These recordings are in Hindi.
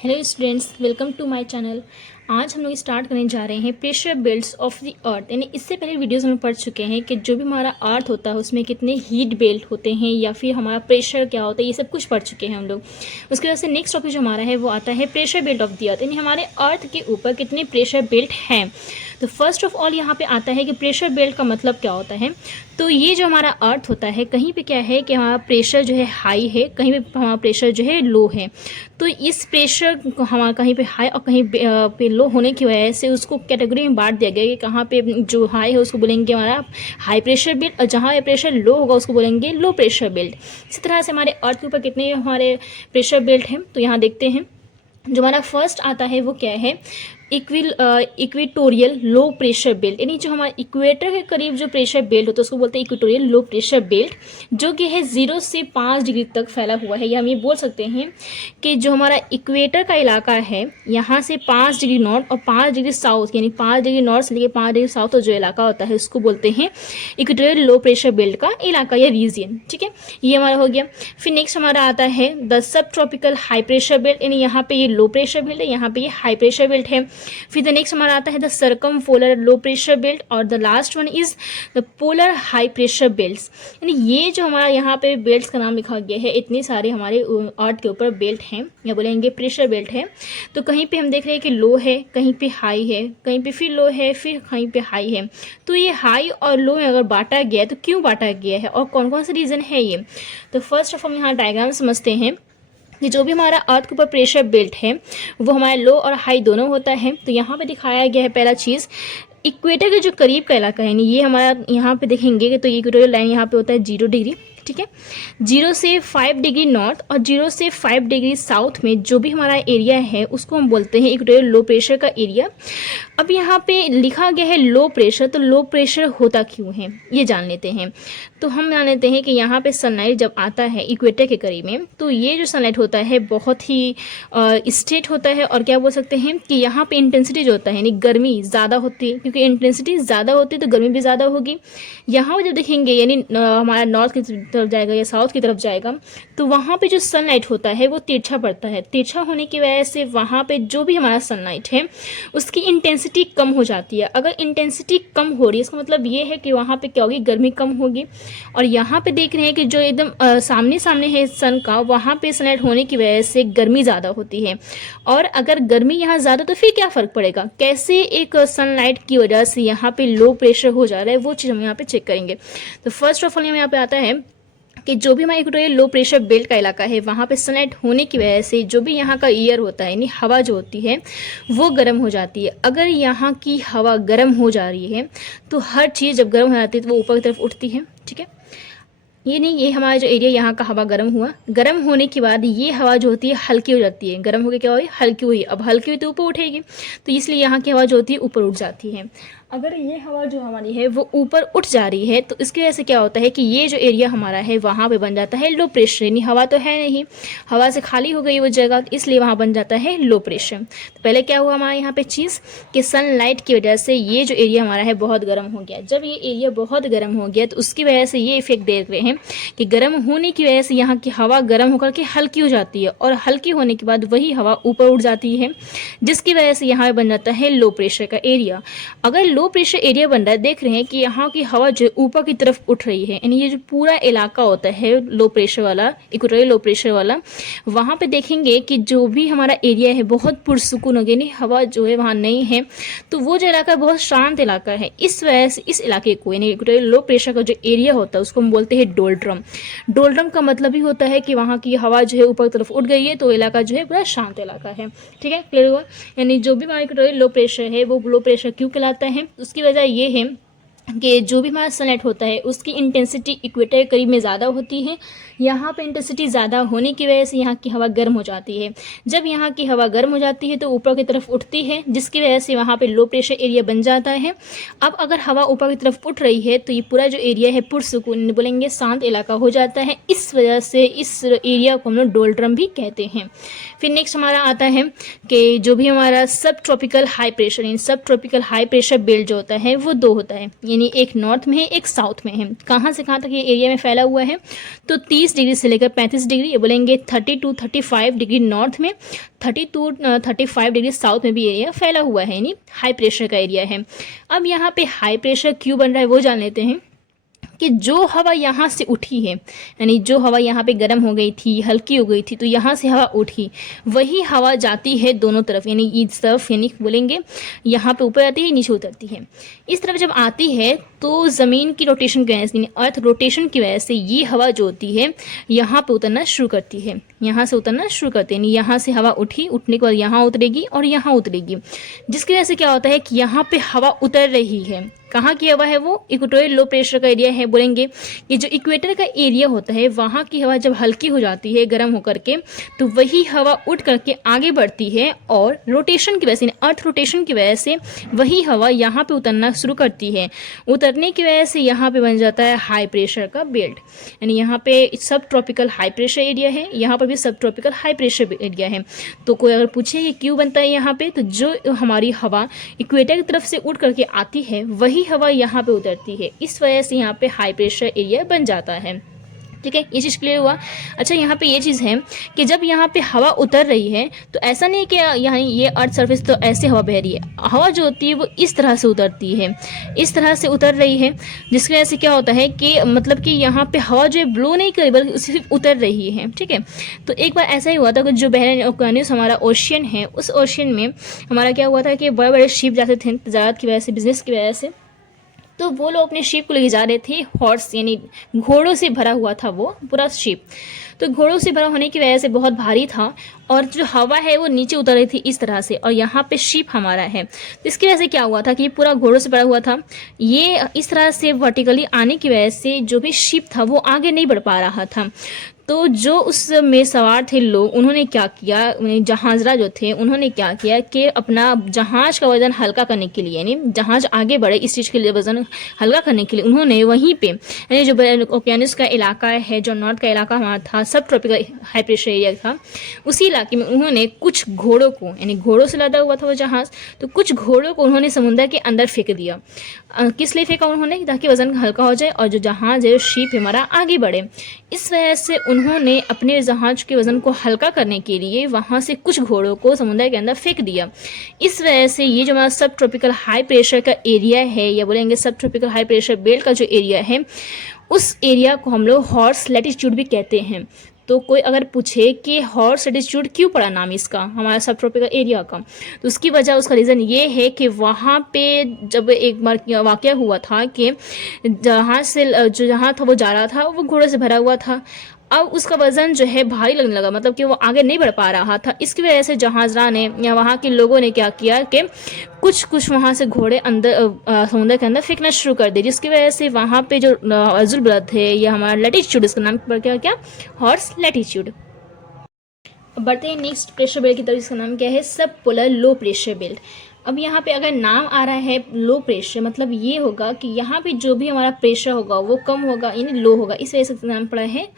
Hello students, welcome to my channel. आज हम लोग स्टार्ट करने जा रहे हैं pressure belts of the earth. यानी इससे पहले वीडियोस हम पढ़ चुके हैं कि जो भी हमारा अर्थ होता है उसमें कितने हीट बेल्ट होते हैं या फिर हमारा प्रेशर क्या होता है, ये सब कुछ पढ़ चुके हैं हम लोग। उसकी वजह से नेक्स्ट टॉपिक जो हमारा है वो आता है pressure belt of the earth, यानी हमारे अर्थ के ऊपर कितने प्रेशर बेल्ट हैं। तो फर्स्ट ऑफ ऑल यहाँ पे आता है कि प्रेशर बेल्ट का मतलब क्या होता है। तो ये जो हमारा अर्थ होता है, कहीं पे क्या है कि हमारा प्रेशर जो है हाई है, कहीं पे हमारा प्रेशर जो है लो है। तो इस प्रेशर को हमारा कहीं पे हाई और कहीं पे लो होने की वजह से उसको कैटेगरी में बांट दिया गया कि कहाँ पे जो हाई है उसको बोलेंगे हमारा हाई प्रेशर बेल्ट और जहाँ पे प्रेशर लो होगा उसको बोलेंगे लो प्रेशर बेल्ट। इसी तरह से हमारे अर्थ के ऊपर कितने हमारे प्रेशर बेल्ट हैं, तो यहाँ देखते हैं। जो हमारा फर्स्ट आता है वो क्या है, इक्वेटोरियल लो प्रेशर बेल्ट, यानी जो हमारे इक्वेटर के करीब जो प्रेशर बेल्ट होता है उसको बोलते हैं इक्वेटोरियल लो प्रेशर बेल्ट, जो कि है 0 से 5 डिग्री तक फैला हुआ है। या हम ये बोल सकते हैं कि जो हमारा इक्वेटर का इलाका है, यहाँ से 5 डिग्री नॉर्थ और 5 डिग्री साउथ, यानी 5 डिग्री नॉर्थ से लेकर 5 डिग्री साउथ का जो इलाका होता है उसको बोलते हैं इक्वेटोरियल लो प्रेशर बेल्ट का इलाका या रीजियन। ठीक है, ये हमारा हो गया। फिर नेक्स्ट हमारा आता है the sub tropical high pressure belt, यानी यहाँ पे ये लो प्रेशर बेल्ट है, यहाँ पे ये हाई प्रेशर बेल्ट है। फिर द नेक्स्ट हमारा आता है the circumpolar low pressure belt और the last one is the polar high pressure belts. यानी ये जो हमारा यहाँ पे बेल्ट्स का नाम लिखा गया है, इतने सारे हमारे अर्थ के ऊपर बेल्ट हैं या बोलेंगे प्रेशर बेल्ट है। तो कहीं पे हम देख रहे हैं कि लो है, कहीं पे हाई है, कहीं पे फिर लो है, फिर कहीं पे हाई है। तो ये हाई और लो में अगर बांटा गया है तो क्यों बांटा गया है और कौन कौन सा रीज़न है ये। तो फर्स्ट ऑफ हम यहाँ डायग्राम समझते हैं कि जो भी हमारा अर्थ के ऊपर प्रेशर बेल्ट है वो हमारे लो और हाई दोनों होता है। तो यहाँ पे दिखाया गया है पहला चीज़, इक्वेटर के जो करीब का इलाका है, ये हमारा यहाँ पे देखेंगे कि तो इक्वेटोरियल लाइन यहाँ पे होता है 0 डिग्री। ठीक है, 0 से 5 डिग्री नॉर्थ और 0 से 5 डिग्री साउथ में जो भी हमारा एरिया है उसको हम बोलते हैं इक्वेटोरियल लो प्रेशर का एरिया। अब यहाँ पे लिखा गया है लो प्रेशर, तो लो प्रेशर होता क्यों है ये जान लेते हैं। तो हम जान लेते हैं कि यहाँ पे सनलाइट जब आता है इक्वेटर के करीब में, तो ये जो सनलाइट होता है बहुत ही स्ट्रेट होता है और क्या बोल सकते हैं कि यहाँ पे इंटेंसिटी जो होता है यानी गर्मी ज़्यादा होती है, क्योंकि इंटेंसिटी ज़्यादा होती है तो गर्मी भी ज़्यादा होगी। यहाँ जब देखेंगे यानी हमारा नॉर्थ की तरफ जाएगा या साउथ की तरफ जाएगा तो वहाँ पे जो सनलाइट होता है वो तिरछा पड़ता है। तिरछा होने की वजह से वहाँ पे जो भी हमारा सनलाइट है उसकी इंटेंसिटी कम हो जाती है। अगर इंटेंसिटी कम हो रही है इसका मतलब ये है कि वहाँ पे क्या होगी, गर्मी कम होगी। और यहाँ पे देख रहे हैं कि जो एकदम सामने सामने है सन का, वहाँ पे सनलाइट होने की वजह से गर्मी ज़्यादा होती है। और अगर गर्मी यहाँ ज़्यादा तो फिर क्या फ़र्क पड़ेगा, कैसे एक सनलाइट की वजह से यहाँ पे लो प्रेशर हो जा रहा है वो चीज़ हम यहाँ पे चेक करेंगे। तो फर्स्ट ऑफ ऑल यहाँ पे आता है कि जो भी हमारा इक्वेटोरियल लो प्रेशर बेल्ट का इलाका है वहाँ पे सनलाइट होने की वजह से जो भी यहाँ का एयर होता है यानी हवा जो होती है वो गर्म हो जाती है। अगर यहाँ की हवा गर्म हो जा रही है तो हर चीज़ जब गर्म हो जाती है तो वो ऊपर की तरफ उठती है। ठीक है, ये नहीं, ये हमारा जो एरिया यहाँ का हवा गर्म हुआ, गर्म होने के बाद ये हवा जो होती है हल्की हो जाती है, गर्म होकर क्या हुई, हल्की हुई। अब हल्की हुई तो ऊपर उठेगी, तो इसलिए यहाँ की हवा जो होती है ऊपर उठ जाती है। अगर ये हवा जो हमारी है वो ऊपर उठ जा रही है तो इसकी वजह से क्या होता है कि ये जो एरिया हमारा है वहाँ पे बन जाता है लो प्रेशर, यानी हवा तो है नहीं, हवा से खाली हो गई वो जगह, इसलिए वहाँ बन जाता है लो प्रेशर। तो पहले क्या हुआ हमारे यहाँ पे चीज़ कि सनलाइट की वजह से ये जो एरिया हमारा है बहुत गर्म हो गया। जब ये एरिया बहुत गर्म हो गया तो उसकी वजह से ये इफेक्ट देख रहे हैं कि गर्म होने की वजह से यहाँ की हवा गर्म होकर के हल्की हो जाती है और हल्की होने के बाद वही हवा ऊपर उठ जाती है, जिसकी वजह से यहाँ बन जाता है लो प्रेशर का एरिया। अगर लो प्रेशर एरिया बन रहा है, देख रहे हैं कि यहाँ की हवा जो ऊपर की तरफ उठ रही है, यानी ये जो पूरा इलाका होता है लो प्रेशर वाला, इक्वेटोरियल लो प्रेशर वाला, वहाँ पे देखेंगे कि जो भी हमारा एरिया है बहुत पुरसुकून हो गया, यानी हवा जो है वहाँ नहीं है। तो वो जो इलाका बहुत शांत इलाका है, इस वजह से इस इलाके को यानी इक्वेटोरियल लो प्रेशर का जो एरिया होता है उसको हम बोलते हैं डोल्ड्रम। डोल्ड्रम का मतलब ही होता है कि वहाँ की हवा जो है ऊपर की तरफ उठ गई है तो इलाका जो है पूरा शांत इलाका है। ठीक है, क्लियर हुआ। यानी जो भी हमारा इक्वेटोरियल लो प्रेशर है वो लो प्रेशर क्यों कहलाता है, उसकी वजह ये है कि जो भी हमारा सनलाइट होता है उसकी इंटेंसिटी इक्वेटर के करीब में ज़्यादा होती है। यहाँ पे इंटेंसिटी ज़्यादा होने की वजह से यहाँ की हवा गर्म हो जाती है। जब यहाँ की हवा गर्म हो जाती है तो ऊपर की तरफ उठती है, जिसकी वजह से वहाँ पे लो प्रेशर एरिया बन जाता है। अब अगर हवा ऊपर की तरफ उठ रही है तो ये पूरा जो एरिया है पुरसुकून बोलेंगे शांत इलाका हो जाता है। इस वजह से इस एरिया को हम लोग डोल्ड्रम भी कहते हैं। फिर नेक्स्ट हमारा आता है कि जो भी हमारा सब ट्रॉपिकल हाई प्रेशर, यानी सब ट्रॉपिकल हाई प्रेशर बेल्ट जो होता है वो दो होता है, यानी यानी एक नॉर्थ में है, एक साउथ में है। कहाँ से कहाँ तक ये एरिया में फैला हुआ है, तो 30 डिग्री से लेकर 35 डिग्री, ये बोलेंगे 30 to 35 डिग्री नॉर्थ में, 30 to 35 डिग्री साउथ में भी एरिया फैला हुआ है, यानी हाई प्रेशर का एरिया है। अब यहाँ पे हाई प्रेशर क्यों बन रहा है वो जान लेते हैं कि जो हवा यहाँ से उठी है, यानी जो हवा यहाँ पे गर्म हो गई थी, हल्की हो गई थी, तो यहाँ से हवा उठी, वही हवा जाती है दोनों तरफ, यानी इस तरफ, यानी बोलेंगे यहाँ पे ऊपर आती है, नीचे उतरती है। इस तरफ जब आती है तो ज़मीन की रोटेशन की वजह से, यानी अर्थ रोटेशन की वजह से ये हवा जो होती है यहाँ पे उतरना शुरू करती है, यहाँ से उतरना शुरू करती है, यानी यहाँ से हवा उठी, उठने के बाद यहाँ उतरेगी और यहाँ उतरेगी, जिसकी वजह से क्या होता है कि यहाँ पे हवा उतर रही है। कहाँ की हवा है वो? इक्वेटोरियल लो प्रेशर का एरिया है। बोलेंगे कि जो इक्वेटर का एरिया होता है वहाँ की हवा जब हल्की हो जाती है गर्म होकर के, तो वही हवा उठ करके आगे बढ़ती है और रोटेशन की वजह से, अर्थ रोटेशन की वजह से वही हवा यहाँ पे उतरना शुरू करती है। उतरने की वजह से यहाँ पे बन जाता है हाई प्रेशर का बेल्ट, यानी यहाँ पे सब ट्रॉपिकल हाई प्रेशर एरिया है, यहाँ पर भी सब ट्रॉपिकल हाई प्रेशर एरिया है। तो कोई अगर पूछे कि क्यों बनता है यहाँ पे, तो जो हमारी हवा इक्वेटर की तरफ से उठ करके आती है वही हवा यहाँ पे उतरती है, इस वजह से यहाँ पे हाई प्रेशर एरिया बन जाता है। ठीक है, ये चीज़ क्लियर हुआ। अच्छा, यहाँ पे ये चीज़ है कि जब यहाँ पे हवा उतर रही है तो ऐसा नहीं कि यहाँ ये अर्थ सरफेस तो ऐसे हवा बह रही है, हवा जो होती है वो इस तरह से उतरती है, इस तरह से उतर रही है, जिसकी वजह से क्या होता है कि मतलब कि यहाँ पे हवा जो है ब्लो नहीं कर रही बल्कि सिर्फ उतर रही है। ठीक है, तो एक बार ऐसा ही हुआ था कि जो बहरीन ओशियन हमारा ओशियन है, उस ओशियन में हमारा क्या हुआ था कि बड़े बड़े शिप जाते थे तजारत की वजह से, बिजनेस की वजह से, तो वो लोग अपने शिप को लेके जा रहे थे, हॉर्स यानी घोड़ों से भरा हुआ था वो पूरा शिप। तो घोड़ों से भरा होने की वजह से बहुत भारी था और जो हवा है वो नीचे उतर रही थी इस तरह से, और यहाँ पे शिप हमारा है, तो इसकी वजह से क्या हुआ था कि ये पूरा घोड़ों से भरा हुआ था, ये इस तरह से वर्टिकली आने की वजह से जो भी शिप था वो आगे नहीं बढ़ पा रहा था। तो जो उसमें सवार थे लोग, उन्होंने क्या किया, जहाज़रा जो थे उन्होंने क्या किया कि अपना जहाज़ का वज़न हल्का करने के लिए, यानी जहाज़ आगे बढ़े इस चीज़ के लिए वज़न हल्का करने के लिए उन्होंने वहीं पे, यानी जो ओकियानस का इलाका है, जो नॉर्थ का इलाका हमारा था, सब ट्रॉपिकल हाई प्रेशर एरिया था, उसी इलाके में उन्होंने कुछ घोड़ों को, यानी घोड़ों से लदा हुआ था वो जहाज़, तो कुछ घोड़ों को उन्होंने समुद्र के अंदर फेंक दिया। किस लिए फेंका उन्होंने? ताकि वज़न हल्का हो जाए और जो जहाज़ है, शिप हमारा आगे बढ़े। इस वजह से उन्होंने अपने जहाज़ के वज़न को हल्का करने के लिए वहाँ से कुछ घोड़ों को समुद्र के अंदर फेंक दिया। इस वजह से ये जो हमारा सब ट्रॉपिकल हाई प्रेशर का एरिया है, या बोलेंगे सब ट्रॉपिकल हाई प्रेशर बेल्ट का जो एरिया है, उस एरिया को हम लोग हॉर्स लैटिट्यूड भी कहते हैं। तो कोई अगर पूछे कि हॉर्स लैटिट्यूड क्यों पड़ा नाम इसका हमारा सब ट्रॉपिकल एरिया का, तो उसकी वजह, उसका रीज़न ये है कि वहाँ पे जब एक बार वाक़या हुआ था कि जहाँ से जो जहाँ था वो जा रहा था वो घोड़े से भरा हुआ था, अब उसका वज़न जो है भारी लगने लगा, मतलब कि वो आगे नहीं बढ़ पा रहा था। इसकी वजह से जहाज़रा ने या वहाँ के लोगों ने क्या किया कि कुछ वहाँ से घोड़े अंदर समुद्र के अंदर फेंकना शुरू कर दिए, जिसकी वजह से वहाँ पे जो अज़ुल बलद है या हमारा लैटिट्यूड, इसका नाम पर क्या हॉर्स लैटिट्यूड। बढ़ते हैं नेक्स्ट प्रेशर बेल्ट की तरफ, इसका नाम क्या है? सब पोलर लो प्रेशर बेल्ट। अब यहाँ पे अगर नाम आ रहा है लो प्रेशर, मतलब ये होगा कि यहाँ पे जो भी हमारा प्रेशर होगा वो कम होगा, यानी लो होगा, इस वजह से नाम पड़ा है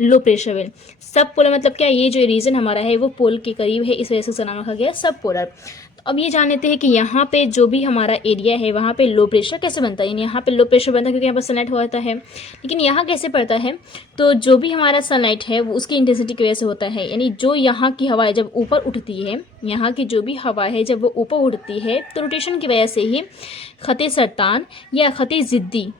लो प्रेशर बेल्ट। सब पोलर मतलब क्या, ये जो रीजन हमारा है वो पोल के करीब है, इस वजह से इसका नाम रखा गया सब पोलर। तो अब ये जान लेते हैं कि यहाँ पे जो भी हमारा एरिया है वहाँ पे लो प्रेशर कैसे बनता है, यानी यहाँ पे लो प्रेशर बनता है क्योंकि यहाँ पर सनलाइट होता है, लेकिन यहाँ कैसे पड़ता है, तो जो भी हमारा सनलाइट है वो उसकी इंटेंसिटी की वजह से होता है, यानी जो यहाँ की हवा जब ऊपर उठती है, यहाँ की जो भी हवा है जब वो ऊपर उठती है तो रोटेशन की वजह से ही ख़ते सरतान या ख़ते ज़िद्दी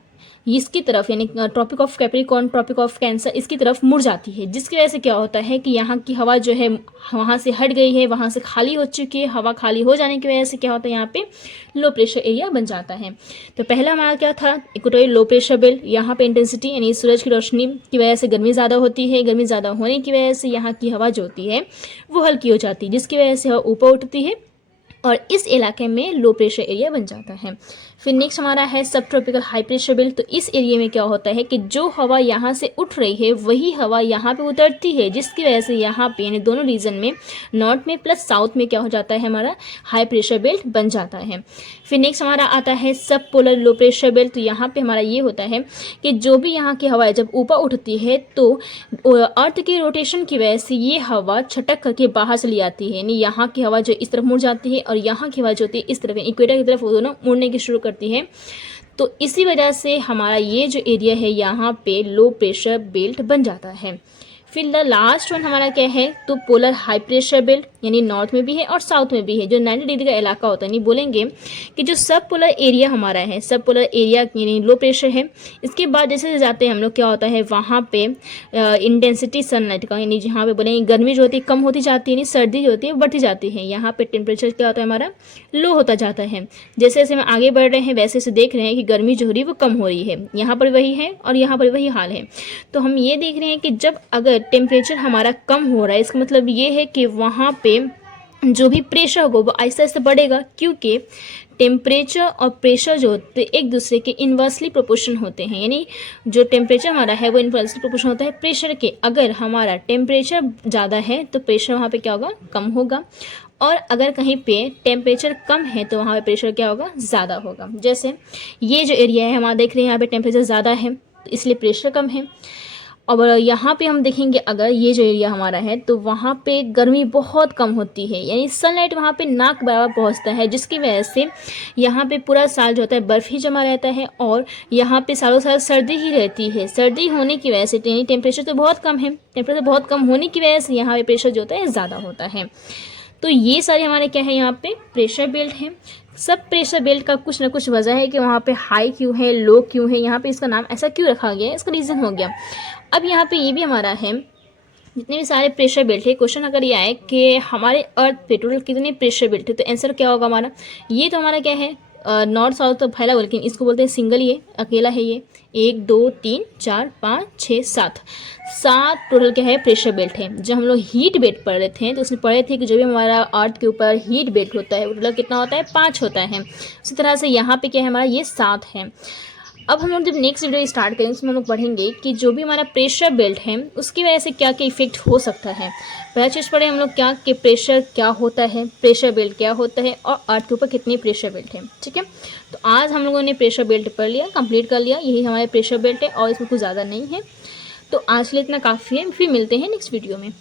इसकी तरफ, यानी Tropic of Capricorn, Tropic of Cancer, इसकी तरफ मुड़ जाती है, जिसकी वजह से क्या होता है कि यहाँ की हवा जो है वहाँ से हट गई है, वहाँ से खाली हो चुकी है। हवा खाली हो जाने की वजह से क्या होता है, यहाँ पे लो प्रेशर एरिया बन जाता है। तो पहला हमारा क्या था, इक्वेटोरियल लो प्रेशर बेल्ट। यहाँ पे इंटेंसिटी यानी सूरज की रोशनी की वजह से गर्मी ज़्यादा होती है, गर्मी ज़्यादा होने की वजह से यहाँ की हवा जो होती है वो हल्की हो जाती है, जिसकी वजह से हवा ऊपर उठती है और इस इलाके में लो प्रेशर एरिया बन जाता है। फिर नेक्स्ट हमारा है सब ट्रॉपिकल हाई प्रेशर बेल्ट। तो इस एरिया में क्या होता है कि जो हवा यहाँ से उठ रही है वही हवा यहाँ पे उतरती है, जिसकी वजह से यहाँ पे यानी दोनों रीजन में, नॉर्थ में प्लस साउथ में क्या हो जाता है, हमारा हाई प्रेशर बेल्ट बन जाता है। फिर नेक्स्ट हमारा आता है सब पोलर लो प्रेशर बेल्ट। तो यहाँ पे हमारा ये होता है कि जो भी यहाँ की हवा जब ऊपर उठती है तो अर्थ की रोटेशन की वजह से ये हवा छटक करके बाहर चली आती है, यानी यहाँ की हवा जो इस तरफ मुड़ जाती है और यहाँ की हवा जो होती है इस तरफ इक्वेटर की तरफ, वो दोनों मुड़ने की शुरू करती है। तो इसी वजह से हमारा ये जो एरिया है यहाँ पे लो प्रेशर बेल्ट बन जाता है। फिर द लास्ट वन हमारा क्या है, तो पोलर हाई प्रेशर बेल्ट, यानी नॉर्थ में भी है और साउथ में भी है, जो 90 डिग्री का इलाका होता है। नहीं बोलेंगे कि जो सब पोलर एरिया हमारा है, सब पोलर एरिया यानी लो प्रेशर है। इसके बाद जैसे जाते हैं हम लोग, क्या होता है वहाँ पे इंटेंसिटी सनलाइट का, यानी जहाँ पे बोलेंगे गर्मी जो होती है कम होती जाती है, यानी सर्दी जो होती है बढ़ती जाती है। यहाँ पे टेम्परेचर क्या होता है हमारा, लो होता जाता है। जैसे जैसे हम आगे बढ़ रहे हैं वैसे वैसे देख रहे हैं कि गर्मी जो हो रही है वो कम हो रही है। यहाँ पर वही है और यहाँ पर वही हाल है। तो हम ये देख रहे हैं कि जब अगर टेम्परेचर हमारा कम हो रहा है, इसका मतलब ये है कि वहाँ पे जो भी प्रेशर होगा वो आहिस्ता आहिस्ता बढ़ेगा, क्योंकि टेम्परेचर और प्रेशर जो होते हैं एक दूसरे के इन्वर्सली प्रोपोर्शन होते हैं। यानी जो टेम्परेचर हमारा है वो इन्वर्सली प्रोपोर्शन होता है प्रेशर के। अगर हमारा टेम्परेचर ज़्यादा है तो प्रेशर वहाँ पे क्या होगा, कम होगा, और अगर कहीं पे टेम्परेचर कम है तो वहाँ पे प्रेशर क्या होगा, ज़्यादा होगा। जैसे ये जो एरिया है हमारा देख रहे हैं यहाँ पे टेम्परेचर ज़्यादा है तो इसलिए प्रेशर कम है। और यहाँ पे हम देखेंगे अगर ये जो एरिया हमारा है तो वहाँ पे गर्मी बहुत कम होती है, यानी सनलाइट वहाँ पे नाक बराबर पहुँचता है, जिसकी वजह से यहाँ पे पूरा साल जो होता है बर्फ़ ही जमा रहता है और यहाँ पे सालों साल सर्दी ही रहती है। सर्दी होने की वजह से, यानी टेम्परेचर तो बहुत कम है, टेम्परेचर बहुत कम होने की वजह से यहाँ पे प्रेशर जो होता है ज़्यादा होता है। तो ये सारे हमारे क्या है, यहाँ पे प्रेशर बेल्ट है। सब प्रेशर बेल्ट का कुछ ना कुछ वजह है कि वहाँ पे हाई क्यों है, लो क्यों है, यहाँ पे इसका नाम ऐसा क्यों रखा गया है, इसका रीज़न हो गया। अब यहाँ पे ये भी हमारा है, जितने भी सारे प्रेशर बेल्ट है, क्वेश्चन अगर ये आए कि हमारे अर्थ पे टोटल कितने प्रेशर बेल्ट है, तो आंसर क्या होगा हमारा, ये तो हमारा क्या है नॉर्थ साउथ तो फैला हुआ, लेकिन इसको बोलते हैं सिंगल, ये अकेला है। ये 1 2 3 4 5 6 7 टोटल क्या है प्रेशर बेल्ट है। जब हम लोग हीट बेल्ट पढ़ रहे थे तो उसमें पढ़े थे कि जो भी हमारा अर्थ के ऊपर हीट बेल्ट होता है वो टोटल कितना होता है, 5 होता है। उसी तरह से यहाँ पे क्या है हमारा, ये 7 है। अब हम लोग जब नेक्स्ट वीडियो स्टार्ट करेंगे उसमें हम लोग पढ़ेंगे कि जो भी हमारा प्रेशर बेल्ट है उसकी वजह से क्या क्या इफेक्ट हो सकता है। पहला चीज़ पढ़े हम लोग क्या कि प्रेशर क्या होता है, प्रेशर बेल्ट क्या होता है और अर्थ के ऊपर कितने प्रेशर बेल्ट है। ठीक है, तो आज हम लोगों ने प्रेशर बेल्ट पढ़ लिया, कंप्लीट कर लिया, यही हमारे प्रेशर बेल्ट है और इसमें कुछ ज़्यादा नहीं है। तो आज के लिए इतना काफ़ी है, फिर मिलते हैं नेक्स्ट वीडियो में।